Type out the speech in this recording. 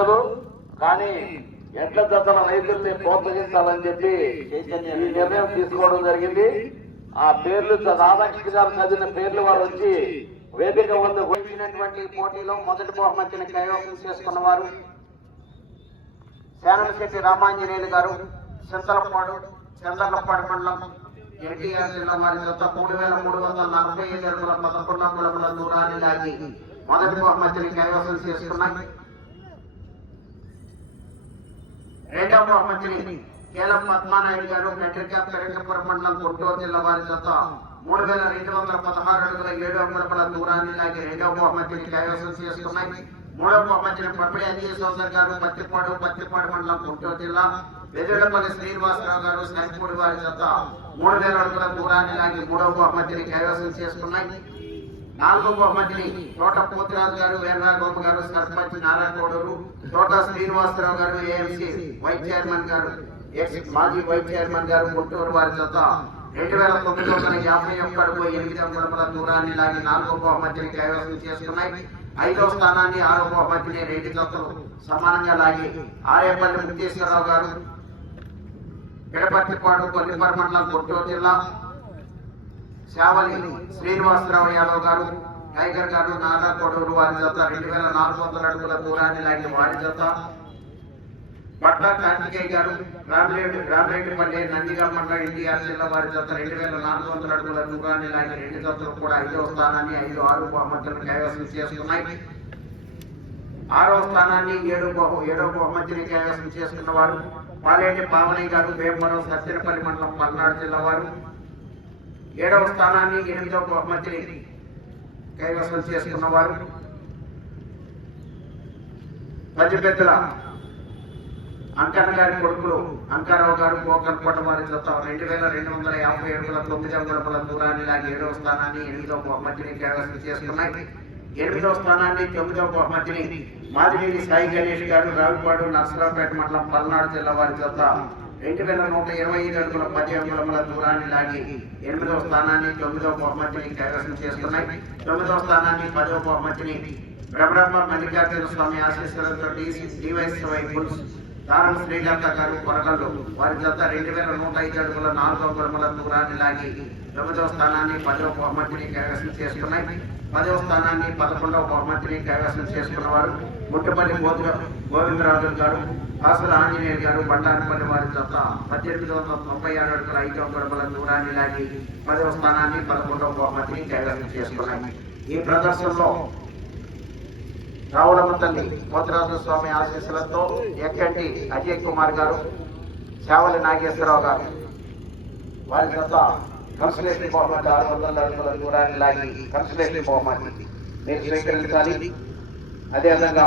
ఉండదు. కానీ ఎట్ల జతల రైతుల్ని ప్రోత్సహించాలని చెప్పి ఈ నిర్ణయం తీసుకోవడం జరిగింది. ఆ పేర్లు రాధాకృష్ణ గారు చదివిన పేర్లు వారు వచ్చి వేదిక వద్ద వచ్చినటువంటి పోటీలో మొదటి బహుమతిని కైవసం చేసుకున్న వారు శానలశెట్టి రామాంజనేయులు గారు చింతలపాడు చంద్రలపాడు మండలం ఎన్టీఆర్ జిల్లా వారి జత మూడు వేల మూడు వందల నలభై ఐదు అడుగుల పదకొండు అంగుళముల దూరాన్ని లాగి మొదటి బహుమతిని కైవసం చేసుకున్నాయి. రెండవ బహుమతిని కేలం పద్మానాయుడు గారు మెట్రికా పెరంగపురం మండలం గుంటూరు జిల్లా వారి జత మూడు వేల రెండు వందల పదహారు అడుగుల ఏడు అంగుళముల దూరాన్ని లాగే రెండవ బహుమతిని కైవసం చేసుకున్నాయి. మూడవ బహుమతిని పంపిణీ అంజీ సోదర్ గారు పత్తిపాడు పత్తిపాడు మండలం గుంటూరు జిల్లా వెదడపల్లి శ్రీనివాసరావు గారు సరిపూడి వారి జత మూడు వేల అడుగుల దూరాన్ని లాగి మూడవ బహుమతిని కైవసం చేసుకున్నాయి. నాలుగో బహుమతిని తోట పోతిరాజు గారు వీరరాఘోప గారు సర్పంచ్ నారాయణగౌడరు తోట శ్రీనివాసరావు గారు A M C vice chairman గారు ఎక్స్ మాజీ వైస్ చైర్మన్ గారు గుంటూరు వారి చేత రెండు వేల తొమ్మిది వందల యాభై ఒక్క అడుగు ఎనిమిది వందల దూరాన్ని లాగి నాలుగో బహుమతిని కైవసం చేసుకున్నాయి. ఐదవ స్థానాన్ని ఆరో బహుమతిని రెండు జతలు సమానంగా లాగి ఆరేపల్లి ముక్తేశ్వరరావు గారు పిడపర్తిపాడు కొల్లిపర మండలం గుంటూరు జిల్లా శావలి శ్రీనివాసరావు యాదవ్ గారు టైగర్ గారు నానా కొడూరు వారి జత రెండు వేల నాలుగు వందల అడుగుల దూరాన్ని లాంటి వారి జత పట్ల కార్తికేయ గారు రామరెడ్డి రామరెడ్డిపల్లి నందిగా ఇండియా ఎన్టీఆర్ జిల్లా వారి జత రెండు వేల నాలుగు వందల అడుగుల దూరాన్ని లాంటి రెండు జతలు కూడా ఐదవ స్థానాన్ని ఐదు ఆరు బహుమతులను కైవసం చేసుకున్నాయి. ఆరవ స్థానాన్ని ఏడు బహు ఏడో బహుమతిని కైవసం చేసుకున్న వారు పాలేటి పావని గారు భీమవరం సత్యనపల్లి మండలం పల్నాడు జిల్లా వారు. ఏడవ స్థానాన్ని ఎనిమిదవ బహుమతిని కైవసం చేసుకున్న వారు పెద్దల అంకన్న గారి కొడుకులు అంకారావు గారు కోకల్పట వారి జత రెండు వేల రెండు వందల యాభై అడుగుల తొమ్మిది అంగుళముల దూరాన్ని లాగి ఏడవ స్థానాన్ని ఎనిమిదవ బహుమతిని కైవసం చేసుకున్నాయి. ఎనిమిదవ స్థానాన్ని తొమ్మిదవ బహుమతిని మాదినేని సాయి గణేష్ గారు రావిపాడు నర్సరావుపేట మండలం పల్నాడు జిల్లా వారి జత రెండు వేల నూట ఇరవై ఐదు అడుగుల పది అంగుళముల దూరాన్ని లాగి ఎనిమిదవ స్థానాన్ని తొమ్మిదవ బహుమతిని కైవసం చేసుకున్నాయి తొమ్మిదవ స్థానాన్ని పదవ బహుమతిని బ్రహ్మ మల్లికార్జున స్వామి ఆశీస్సులతో డివైఎస్వై బుల్స్ దానం శ్రీలంక గారు కొరగళ్ళు. వారి జత రెండు వేల నూట ఐదు అడుగుల నాలుగో గురముల దూరాన్ని లాగి తొమ్మిదవ స్థానాన్ని పదవ బహుమతిని కైవసం చేసుకున్నాయి. పదవ స్థానాన్ని పదకొండవ బహుమతిని కైవసం చేసుకున్నవారు ముట్టుపల్లి గోవింద గోవిందరాజు గారు ఆసుల ఆంజనేయర్ గారు బండారపల్లి వారి జత పద్దెనిమిది వందల తొంభై ఆరు అడుగుల ఐదవ గురముల దూరాన్ని లాగి పదవ స్థానాన్ని పదకొండవ బహుమతిని కైవసం చేసుకున్నాయి. ఈ ప్రదర్శనలో రావులమ్మ తల్లి పోతరాజు స్వామి ఆశీస్సులతో ఎక్కంటి అజయ్ కుమార్ గారు శావలి నాగేశ్వరరావు గారు. వారి జత కన్సలేషన్ బహుమతి ఆరు వందల అడుగుల దూరాన్ని లాగి కన్సలేషన్ బహుమతి మీరు స్వీకరించాలి. అదేవిధంగా